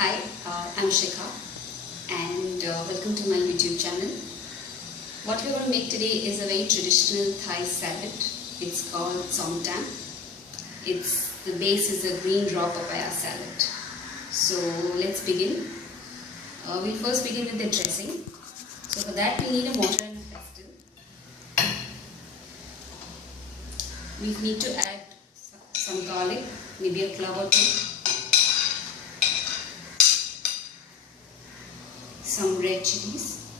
Hi, I'm Shikha and welcome to my YouTube channel. What we're going to make today is a very traditional Thai salad. It's called Som Tam. The base is a green raw papaya salad. So let's begin. We'll first begin with the dressing. So for that we need a mortar and a pestle. We need to add some garlic, maybe a clove or two. Some red chilies,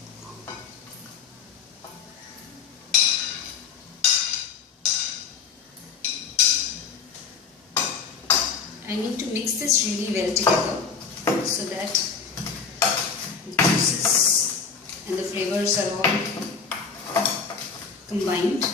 I need to mix this really well together so that the juices and the flavors are all combined.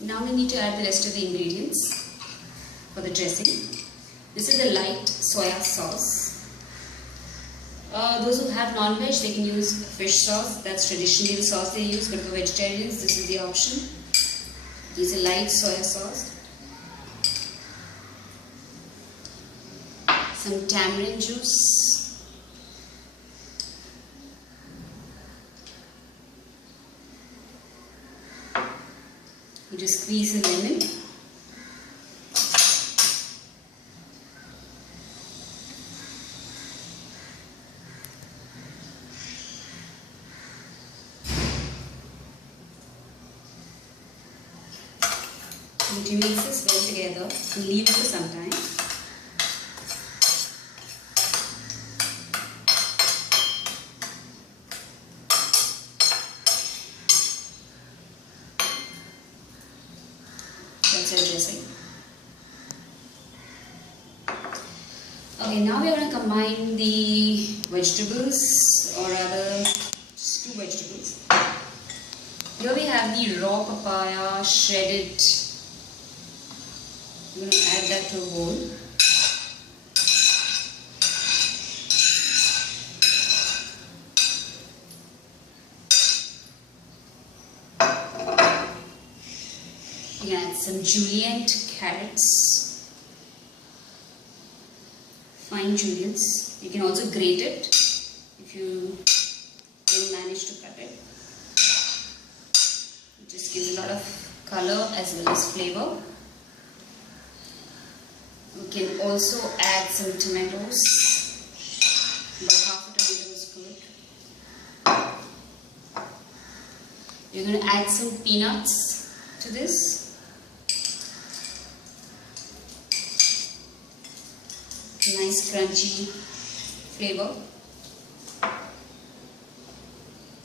Now we need to add the rest of the ingredients for the dressing. This is a light soya sauce. Those who have non-veg, they can use fish sauce. That's traditionally the sauce they use, but for vegetarians, this is the option. Use a light soya sauce. Some tamarind juice. You just squeeze a lemon. You mix this well together and leave it for some time. That's our dressing. Okay, now we are going to combine the vegetables, or rather just two vegetables. Here we have the raw papaya shredded. I'm going to add that to a bowl. You can add some julienne carrots, fine juliennes. You can also grate it if you don't manage to cut it. It just gives a lot of color as well as flavor. We can also add some tomatoes. About half a tomato is good. You're going to add some peanuts to this. Nice crunchy flavor.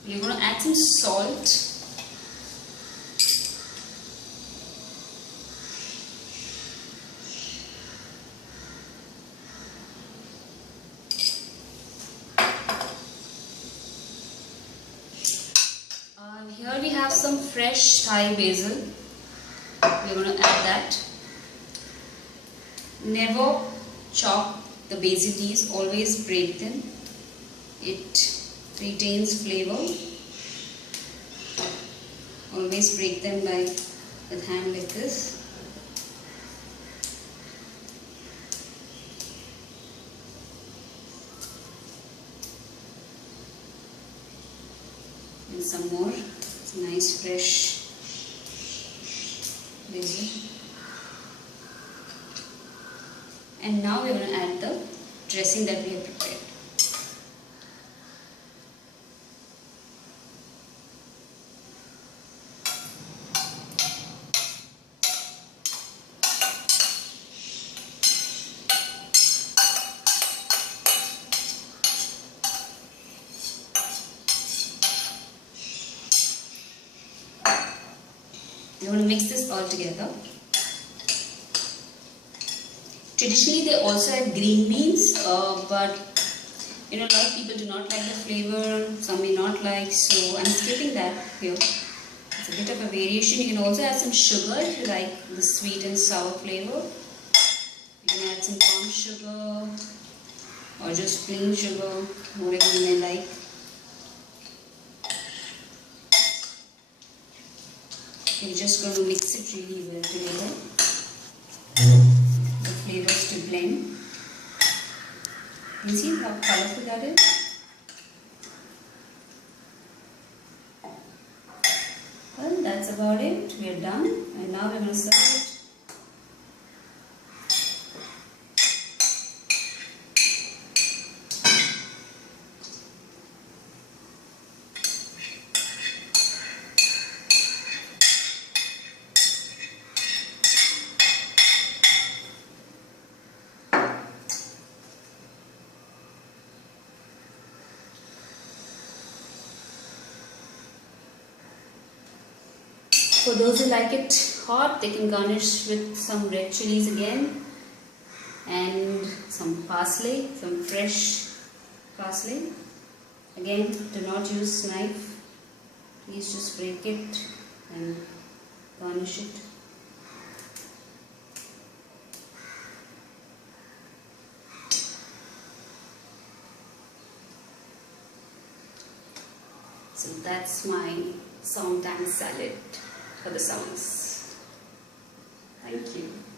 You're going to add some salt. Here we have some fresh Thai basil. We're going to add that. Never chop the basil leaves, always break them. It retains flavor. Always break them with hand like this. And some more. It's nice fresh basil. And now we're going to add the dressing that we have prepared. You're going to mix this all together. Traditionally, they also add green beans, but a lot of people do not like the flavor. Some may not like, so I'm skipping that here. It's a bit of a variation. You can also add some sugar if you like the sweet and sour flavor. You can add some palm sugar, or just plain sugar, whatever you may like. You're just going to mix it really well together. The flavors to blend. You see how colorful that is? Well, that's about it. We are done, and now we're going to serve it. For those who like it hot, they can garnish with some red chilies again and some parsley, some fresh parsley. Again, do not use knife. Please just break it and garnish it. So that's my Som Tam salad for the summers. Thank you.